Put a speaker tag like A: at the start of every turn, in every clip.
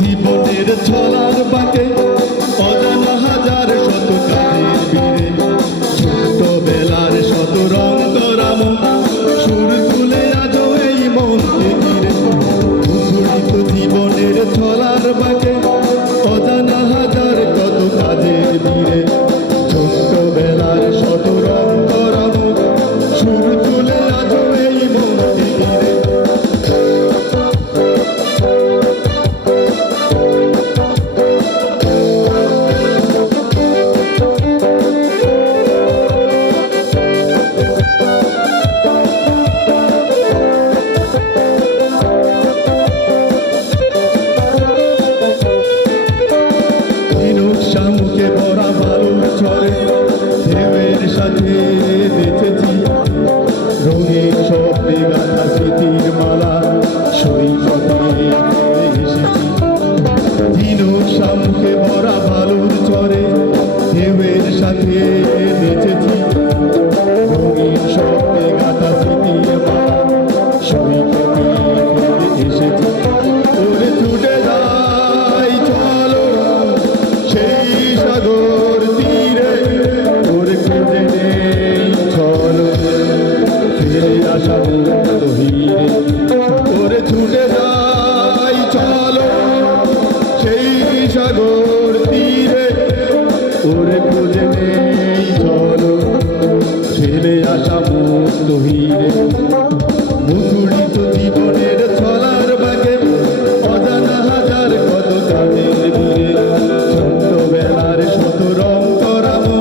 A: জীবনের ছলার বাঁকে অজানা হাজার শত কাজের বীরে ছোটবেলার শত রং করাম ছলার ভরা হীরে মুখরিত জীবনের ছলার বাগে, অজানা হাজার কত কাজের বীরে ছোট্টবেলার শত রং করাবো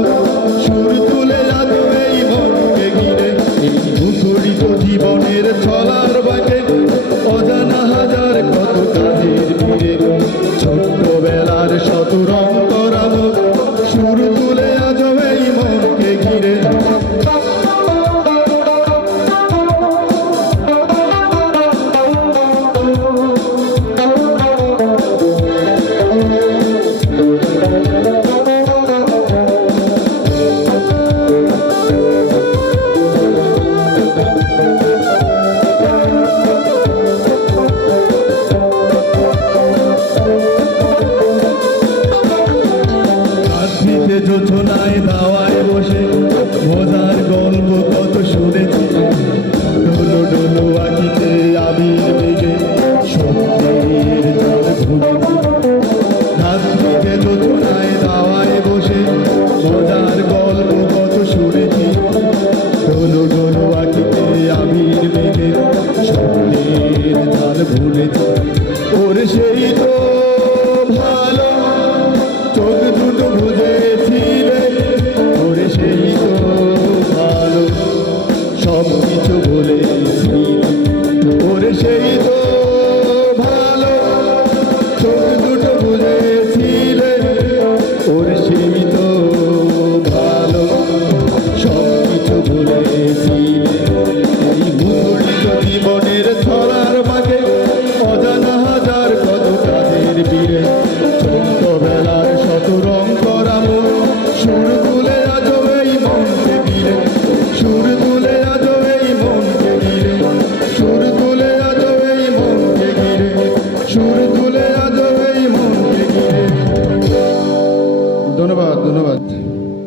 A: সুর তুলে যাব এই মনকে ঘিরে। মুখরিত জীবনের ছলার বাগে, অজানা হাজার কত কাজের বীরে ছোট্টবেলার শত রং কাশ্মীরে যোজনায় দাওয়ায় বসে, মজার গল্প কত শুনেছি। ডোলো ডোলো আঁকিতে আবির বেগে সত্যের জল ঘুরেছি কাশ্মীরে যোজনায় দাওয়ায় বসে, মজার গল্প কত শুনেছি। ডোলো ডোলো আঁকিতে আবির বেগে সত্যের জাল ভুলেছি deixei